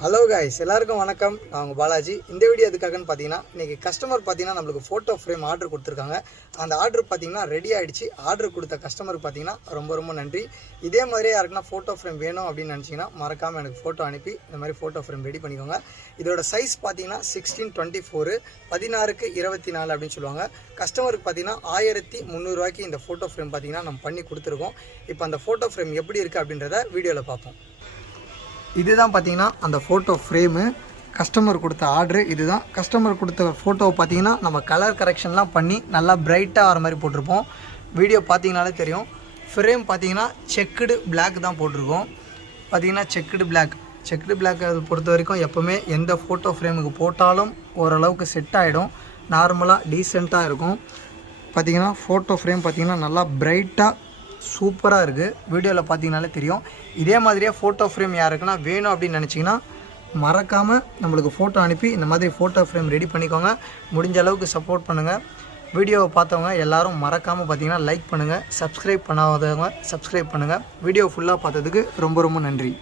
Hello guys, எல்லாருக்கும் வணக்கம். நான் உங்கள் பாலாஜி. இந்த வீடியோ எதுக்காகன்னு பார்த்தீங்கன்னா, இன்றைக்கி கஸ்டமர் பார்த்தீங்கன்னா நம்மளுக்கு ஃபோட்டோ ஃப்ரேம் ஆர்டர் கொடுத்துருக்காங்க. அந்த ஆர்டர் பார்த்தீங்கன்னா ரெடி ஆகிடுச்சு. ஆர்டர் கொடுத்த கஸ்டமருக்கு பார்த்தீங்கன்னா ரொம்ப நன்றி. இதே மாதிரியே யாருக்குன்னா ஃபோட்டோ ஃப்ரேம் வேணும் அப்படின்னு நினச்சிங்கன்னா மறக்காமல் எனக்கு ஃபோட்டோ அனுப்பி இந்த மாதிரி ஃபோட்டோ ஃப்ரேம் ரெடி பண்ணிக்கோங்க. இதோட சைஸ் பார்த்தீங்கன்னா 16x24 16x24 அப்படின்னு சொல்லுவாங்க. கஸ்டமருக்கு பார்த்தீங்கன்னா 1300 ரூபாய்க்கு இந்த ஃபோட்டோ ஃப்ரேம் பார்த்தீங்கன்னா நம்ம பண்ணி கொடுத்துருக்கோம். இப்போ அந்த ஃபோட்டோ ஃப்ரேம் எப்படி இருக்குது அப்படின்றத வீடியோவில் பார்ப்போம். இதுதான் பார்த்தீங்கன்னா அந்த ஃபோட்டோ ஃப்ரேமு. கஸ்டமர் கொடுத்த ஆர்டரு இதுதான். கஸ்டமர் கொடுத்த ஃபோட்டோவை பார்த்தீங்கன்னா நம்ம கலர் கரெக்ஷன்லாம் பண்ணி நல்லா பிரைட்டாக வர மாதிரி போட்டிருப்போம். வீடியோ பார்த்தீங்கனாலே தெரியும். ஃப்ரேம் பார்த்தீங்கன்னா செக்குடு பிளாக் தான் போட்டிருக்கோம். பார்த்தீங்கன்னா செக்குடு பிளாக் அதை பொறுத்த வரைக்கும் எப்போவுமே எந்த ஃபோட்டோ ஃப்ரேமுக்கு போட்டாலும் ஓரளவுக்கு செட் ஆகிடும். நார்மலாக டீசெண்டாக இருக்கும். பார்த்தீங்கன்னா ஃபோட்டோ ஃப்ரேம் பார்த்தீங்கன்னா நல்லா பிரைட்டாக சூப்பராக இருக்குது. வீடியோவில் பார்த்தீங்கனாலே தெரியும். இதே மாதிரியே ஃபோட்டோ ஃப்ரேம் யாருக்குன்னா வேணும் அப்படின்னு நினச்சிங்கன்னா மறக்காமல் நம்மளுக்கு ஃபோட்டோ அனுப்பி இந்த மாதிரி ஃபோட்டோ ஃப்ரேம் ரெடி பண்ணிக்கோங்க. முடிஞ்ச அளவுக்கு சப்போர்ட் பண்ணுங்கள். வீடியோவை பார்த்தவங்க எல்லோரும் மறக்காமல் பார்த்தீங்கன்னா லைக் பண்ணுங்கள். சப்ஸ்கிரைப் பண்ணாதவங்க சப்ஸ்கிரைப் பண்ணுங்கள். வீடியோ ஃபுல்லாக பார்த்ததுக்கு ரொம்ப நன்றி.